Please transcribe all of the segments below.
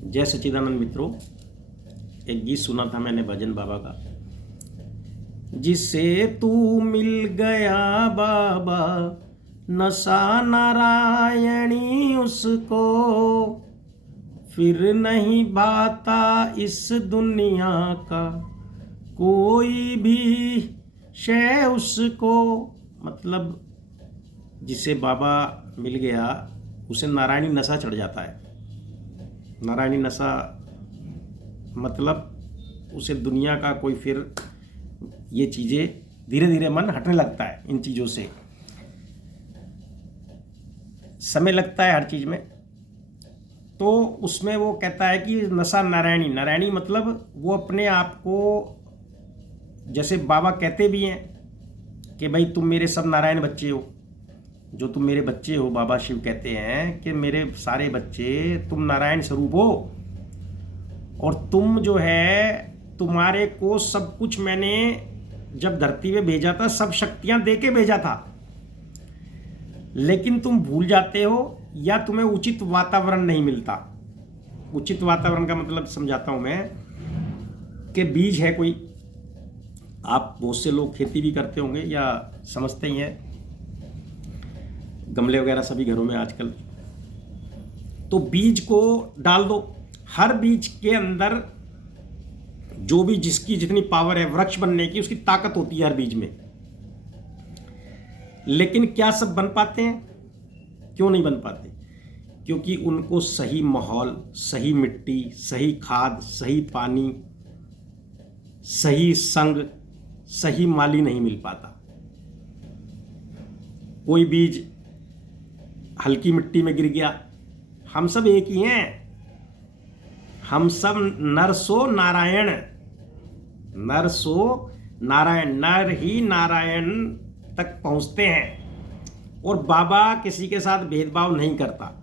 जय सच्चिदानंद मित्रों। एक गीत सुना था मैंने भजन बाबा का। जिसे तू मिल गया बाबा नशा नारायणी उसको, फिर नहीं भाता इस दुनिया का कोई भी शय उसको। मतलब जिसे बाबा मिल गया उसे नारायणी नशा चढ़ जाता है। नारायणी नशा मतलब उसे दुनिया का कोई फिर ये चीज़ें धीरे धीरे मन हटने लगता है। इन चीज़ों से समय लगता है हर चीज़ में। तो उसमें वो कहता है कि नशा नारायणी। नारायणी मतलब वो अपने आप को, जैसे बाबा कहते भी हैं कि भाई तुम मेरे सब नारायण बच्चे हो, जो तुम मेरे बच्चे हो। बाबा शिव कहते हैं कि मेरे सारे बच्चे तुम नारायण स्वरूप हो, और तुम जो है, तुम्हारे को सब कुछ मैंने जब धरती पे भेजा था सब शक्तियां दे के भेजा था, लेकिन तुम भूल जाते हो या तुम्हें उचित वातावरण नहीं मिलता। उचित वातावरण का मतलब समझाता हूं मैं कि बीज है कोई, आप बहुत से लोग खेती भी करते होंगे या समझते ही हैं, गमले वगैरह सभी घरों में आजकल। तो बीज को डाल दो। हर बीज के अंदर जो भी जिसकी जितनी पावर है वृक्ष बनने की, उसकी ताकत होती है हर बीज में। लेकिन क्या सब बन पाते हैं? क्यों नहीं बन पाते? क्योंकि उनको सही माहौल, सही मिट्टी, सही खाद, सही पानी, सही संग, सही माली नहीं मिल पाता। कोई बीज हल्की मिट्टी में गिर गया। हम सब एक ही हैं, हम सब नर सो नारायण। नर सो नारायण, नर ही नारायण तक पहुंचते हैं। और बाबा किसी के साथ भेदभाव नहीं करता,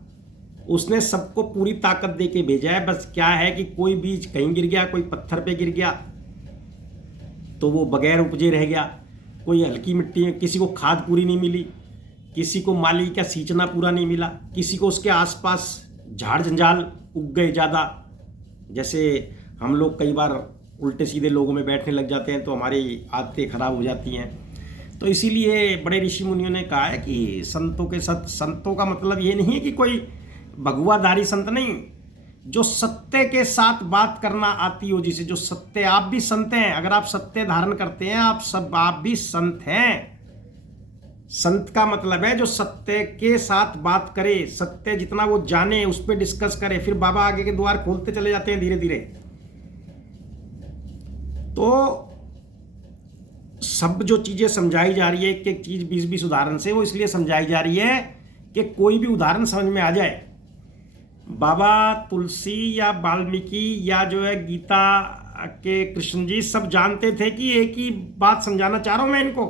उसने सबको पूरी ताकत दे के भेजा है। बस क्या है कि कोई बीज कहीं गिर गया, कोई पत्थर पे गिर गया तो वो बगैर उपजे रह गया। कोई हल्की मिट्टी में, किसी को खाद पूरी नहीं मिली, किसी को माली का सींचना पूरा नहीं मिला, किसी को उसके आसपास झाड़ जंजाल उग गए ज़्यादा। जैसे हम लोग कई बार उल्टे सीधे लोगों में बैठने लग जाते हैं तो हमारी आदतें खराब हो जाती हैं। तो इसीलिए बड़े ऋषि मुनियों ने कहा है कि संतों के संतों का मतलब ये नहीं है कि कोई भगुआधारी संत नहीं, जो सत्य के साथ बात करना आती हो, जिसे जो सत्य, आप भी संत हैं। अगर आप सत्य धारण करते हैं, आप भी संत हैं। संत का मतलब है जो सत्य के साथ बात करे, सत्य जितना वो जाने उस पर डिस्कस करे। फिर बाबा आगे के द्वार खोलते चले जाते हैं धीरे धीरे। तो सब जो चीजें समझाई जा रही है, एक एक चीज 20-20 उदाहरण से, वो इसलिए समझाई जा रही है कि कोई भी उदाहरण समझ में आ जाए। बाबा तुलसी या वाल्मीकि या जो है गीता के कृष्ण जी सब जानते थे कि एक ही बात समझाना चाह रहा हूं मैं इनको,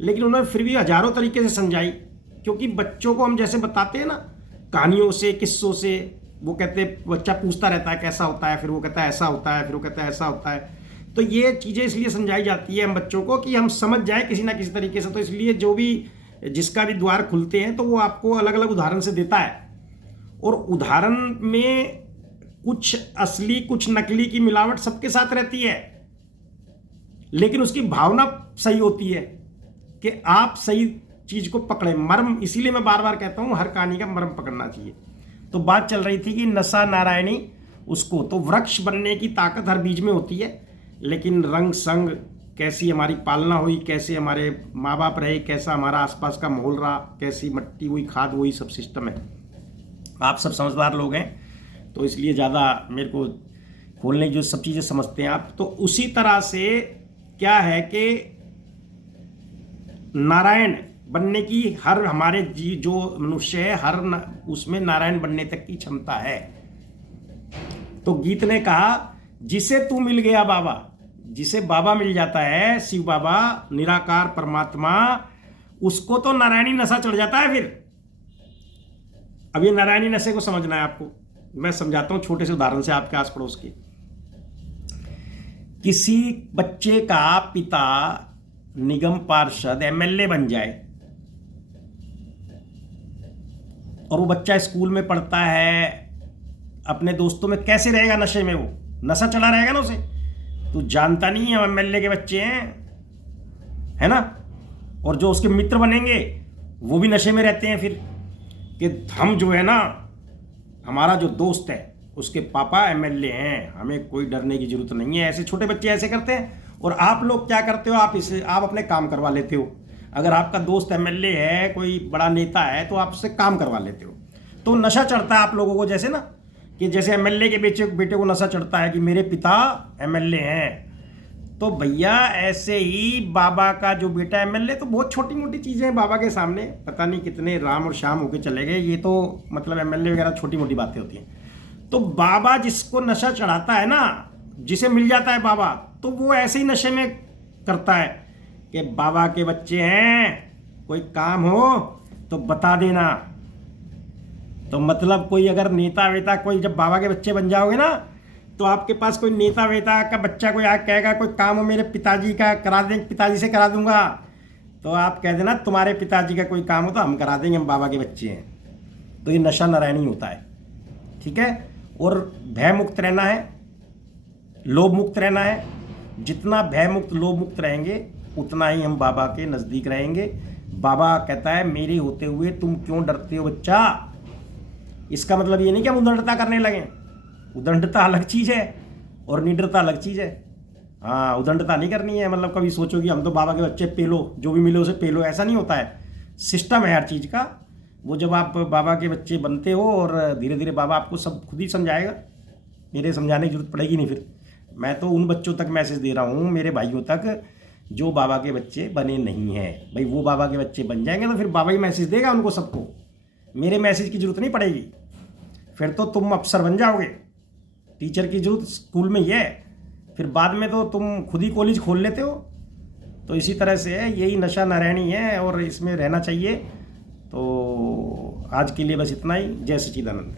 लेकिन उन्होंने फिर भी हजारों तरीके से समझाई। क्योंकि बच्चों को हम जैसे बताते हैं ना, कहानियों से, किस्सों से, वो कहते, बच्चा पूछता रहता है कैसा होता है, फिर वो कहता है ऐसा होता है, फिर वो कहता है ऐसा होता है। तो ये चीज़ें इसलिए समझाई जाती है हम बच्चों को कि हम समझ जाए किसी ना किसी तरीके से। तो इसलिए जो भी, जिसका भी द्वार खुलते हैं तो वो आपको अलग अलग उदाहरण से देता है। और उदाहरण में कुछ असली कुछ नकली की मिलावट सबके साथ रहती है, लेकिन उसकी भावना सही होती है कि आप सही चीज को पकड़े। मर्म, इसीलिए मैं बार बार कहता हूं हर कहानी का मर्म पकड़ना चाहिए। तो बात चल रही थी कि नशा नारायणी उसको, तो वृक्ष बनने की ताकत हर बीज में होती है, लेकिन रंग संग, कैसी हमारी पालना हुई, कैसे हमारे माँ बाप रहे, कैसा हमारा आसपास का माहौल रहा, कैसी मिट्टी हुई, खाद, वही सब सिस्टम है। आप सब समझदार लोग हैं तो इसलिए ज़्यादा मेरे को खोलने की जो सब चीज़ें समझते हैं आप। तो उसी तरह से क्या है कि नारायण बनने की हर हमारे जो मनुष्य है, हर उसमें नारायण बनने तक की क्षमता है। तो गीत ने कहा जिसे तू मिल गया बाबा, जिसे बाबा मिल जाता है, शिव बाबा निराकार परमात्मा, उसको तो नारायणी नशा चढ़ जाता है। फिर अब ये नारायणी नशे को समझना है आपको। मैं समझाता हूं छोटे से उदाहरण से आपके आस पड़ोस के। किसी बच्चे का पिता निगम पार्षद एमएलए बन जाए और वो बच्चा स्कूल में पढ़ता है अपने दोस्तों में कैसे रहेगा नशे में, वो नशा चला रहेगा ना उसे। तू जानता नहीं है एमएलए के बच्चे हैं, है ना। और जो उसके मित्र बनेंगे वो भी नशे में रहते हैं फिर, कि हम जो है ना, हमारा जो दोस्त है उसके पापा एमएलए हैं, हमें कोई डरने की जरूरत नहीं है। ऐसे छोटे बच्चे ऐसे करते हैं। और आप लोग क्या करते हो, आप अपने काम करवा लेते हो। अगर आपका दोस्त एमएलए है, कोई बड़ा नेता है, तो आप उससे काम करवा लेते हो। तो नशा चढ़ता है आप लोगों को, जैसे ना कि जैसे एमएलए के बेटे को नशा चढ़ता है कि मेरे पिता एमएलए हैं। तो भैया ऐसे ही बाबा का जो बेटा एमएलए, तो बहुत छोटी मोटी चीज़ें हैं बाबा के सामने, पता नहीं कितने राम और श्याम होके चले गए। ये तो मतलब एमएलए वगैरह छोटी मोटी बातें होती हैं। तो बाबा जिसको नशा चढ़ाता है ना, जिसे मिल जाता है बाबा, तो वो ऐसे ही नशे में करता है कि बाबा के बच्चे हैं, कोई काम हो तो बता देना। तो मतलब कोई अगर नेता वेता, कोई जब बाबा के बच्चे बन जाओगे ना, तो आपके पास कोई नेता वेता का बच्चा कोई आ कहेगा कोई काम हो मेरे पिताजी का करा दें, पिताजी से करा दूंगा, तो आप कह देना तुम्हारे पिताजी का कोई काम हो तो हम करा देंगे, हम बाबा के बच्चे हैं। तो ये नशा नारायणी होता है, ठीक है। और भय मुक्त रहना है, लोभ मुक्त रहना है। जितना भय मुक्त लोभ मुक्त रहेंगे उतना ही हम बाबा के नज़दीक रहेंगे। बाबा कहता है मेरे होते हुए तुम क्यों डरते हो बच्चा। इसका मतलब ये नहीं कि हम उदंडता करने लगें, उदंडता अलग चीज़ है और निडरता अलग चीज़ है। हाँ, उदंडता नहीं करनी है, मतलब कभी सोचो कि हम तो बाबा के बच्चे पेलो, जो भी मिले उसे पेलो, ऐसा नहीं होता है। सिस्टम है हर चीज़ का। वो जब आप बाबा के बच्चे बनते हो और धीरे धीरे बाबा आपको सब खुद ही समझाएगा, मेरे समझाने की जरूरत पड़ेगी नहीं। फिर मैं तो उन बच्चों तक मैसेज दे रहा हूँ, मेरे भाइयों तक, जो बाबा के बच्चे बने नहीं हैं। भाई वो बाबा के बच्चे बन जाएंगे तो फिर बाबा ही मैसेज देगा उनको सबको, मेरे मैसेज की जरूरत नहीं पड़ेगी। फिर तो तुम अफसर बन जाओगे, टीचर की जरूरत स्कूल में ही है, फिर बाद में तो तुम खुद ही कॉलेज खोल लेते हो। तो इसी तरह से है, यही नशा नारायणी है और इसमें रहना चाहिए। तो आज के लिए बस इतना ही। जय सच्चिदानंद।